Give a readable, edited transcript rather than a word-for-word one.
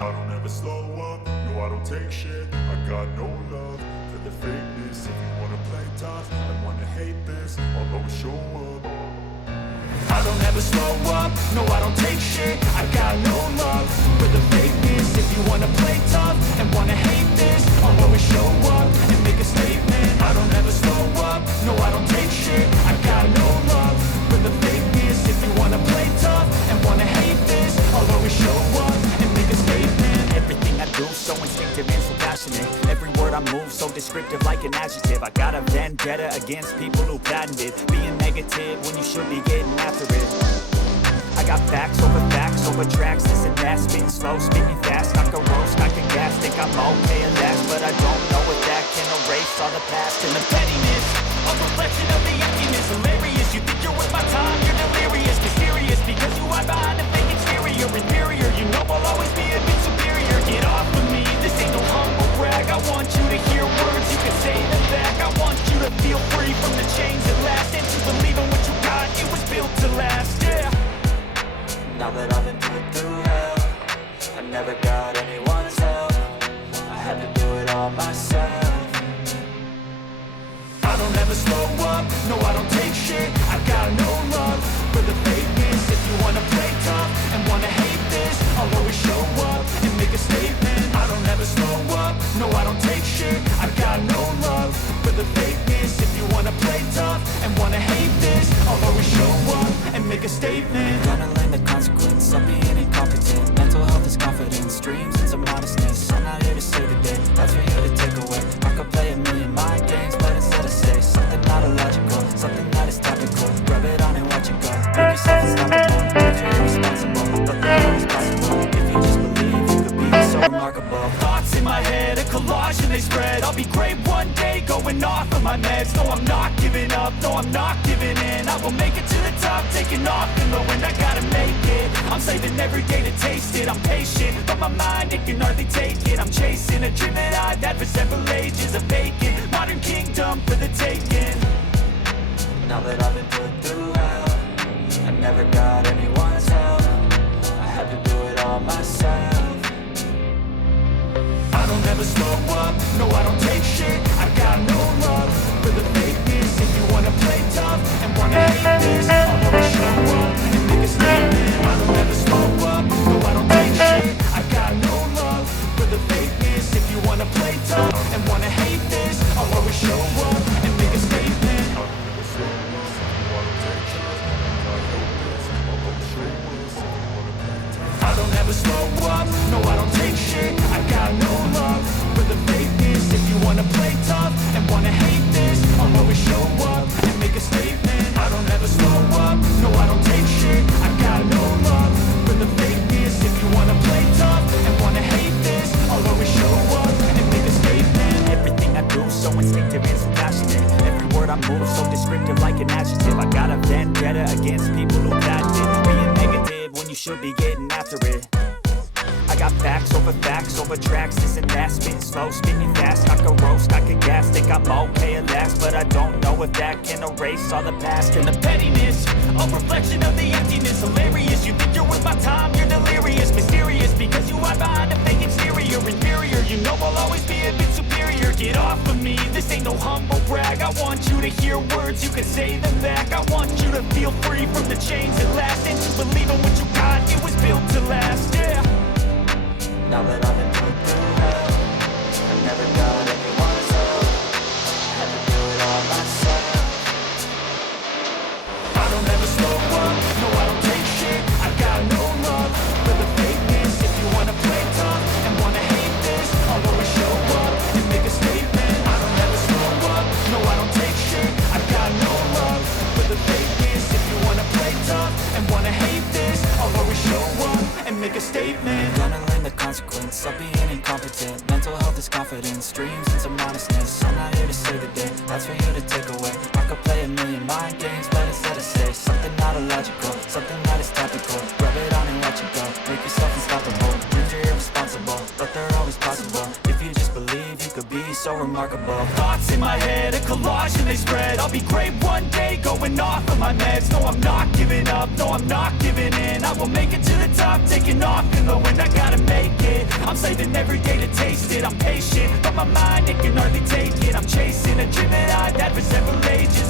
I don't ever slow up, no I don't take shit. I got no love for the fakeness. If you wanna play tough and wanna hate this, I'll always show up. I don't ever slow up, no I don't take shit. I got no love for the fakeness. If you wanna play tough and wanna hate this, I'll always show up and make a statement. I don't ever slow up, no I don't take shit. I got no love for the fakeness. If you wanna play tough and wanna hate this, I'll always show up and make a statement. Everything I do so instinctive and so passionate. Every word I move so descriptive like an adjective. I got a vendetta against people who patented being negative when you should be getting after it. I got facts over tracks, this and that. Spitting slow, spitting fast, I can roast, I can gas. Think I'm okay at last, but I don't know if that can erase all the past. And the pettiness, a reflection of the emptiness. Hilarious, you think you're worth my time, you're delirious. Mysterious, because you hide behind a fake exterior. Inferior, you know I'll always be a bit superior. Get off of me, this ain't no humble brag. I want you to hear words, you can say them back. I want you to feel free from the chains that last, and to believe in what you got, it was built to last, yeah. Now that I've been put through hell, I never got anyone's help. I had to do it all myself. I don't ever slow up, no I don't take shit. I got no love for the fakeness. If you wanna play tough and wanna hate this, I'll always show up and make a statement. I don't ever slow up, no I don't take shit. I got no love for the fakeness. If you wanna play tough and wanna hate this, I'll always show up and make a statement. Gonna learn the consequence of being incompetent. Mental health is confidence, dreams and some modestness. I'm not here to save the day, that's for you to take away. I could play a million mind games, but instead I say something not illogical, something that is topical. Rub it on and watch it go. Make yourself unstoppable, if you're irresponsible, but they're always possible. If you just believe, you could be so remarkable. Thoughts in my head, a collage and they spread. I'll be great one day, going off of my meds. No, I'm not giving up, no, I'm not giving in. I will make it to the top, taking off in the wind. I gotta make it, I'm saving every day to taste it. I'm patient, but my mind, it can hardly take it. I'm chasing a dream that I've had for several ages. A vacant, modern kingdom for the taking. Now that I've been put through hell, I never got anyone's help. I had to do it all myself. I don't ever slow up, no I don't take shit. I got no love for the fakeness. If you wanna play tough and wanna hate this, I'll always show up and make a statement. I don't ever slow up, no I don't take shit. I got no love for the fakeness. If you wanna play tough and wanna hate this, I'll always show up and make a statement. I don't ever slow up, no I don't take shit. I got no love for the fakeness. If you wanna play tough and wanna hate this, I'll always show up and make a statement. I don't ever slow up, no I don't take shit. I got no love for the fakeness. If you wanna play tough and wanna hate this, I'll always show up and make a statement. Everything I do so instinctive and so passionate. Every word I move so descriptive like an adjective. I got a vendetta against people who patented being negative when you should be getting after it. I got facts over tracks, this and that. Spitting slow, spitting fast, I can roast, I can gas. Think I'm okay at last, but I don't know if that can erase all the past. And the pettiness, a reflection of the emptiness. Hilarious, you think you're worth my time, you're delirious. Mysterious, because you hide behind a fake exterior. Inferior, you know I'll always be a bit superior. Get off of me, this ain't no humble brag. I want you to hear words, you can say them back. I want you to feel free from the chains that last, and to believe in what you got, it was built to last, yeah. Now that I've been put through hell, I never got anyone's help. I had to do it all myself. I don't ever slow up, no I don't take shit. I got no love for the fakeness. If you wanna play tough and wanna hate this, I'll always show up and make a statement. I don't ever slow up, no I don't take shit. I got no love for the fakeness. If you wanna play tough and wanna hate this, I'll always show up and make a statement. Gonna learn the consequence of being incompetent. Mental health is confidence, dreams and some modestness. I'm not here to save the day, that's for you to take away. I could play a million mind games, but instead I say something not illogical, something that is topical. Rub it on and watch it go. Make yourself unstoppable. Dreams are irresponsible, but they're always possible. If you just believe, you could be so remarkable. Thoughts in my head, a collage and they spread. I'll be great one day, going off of my meds. No, I'm not giving up, no, I'm not giving in. I will make it to the top, taking off in the wind. I gotta make it, saving every day to taste it. I'm patient, but my mind, it can hardly take it. I'm chasing a dream that I've had for several ages.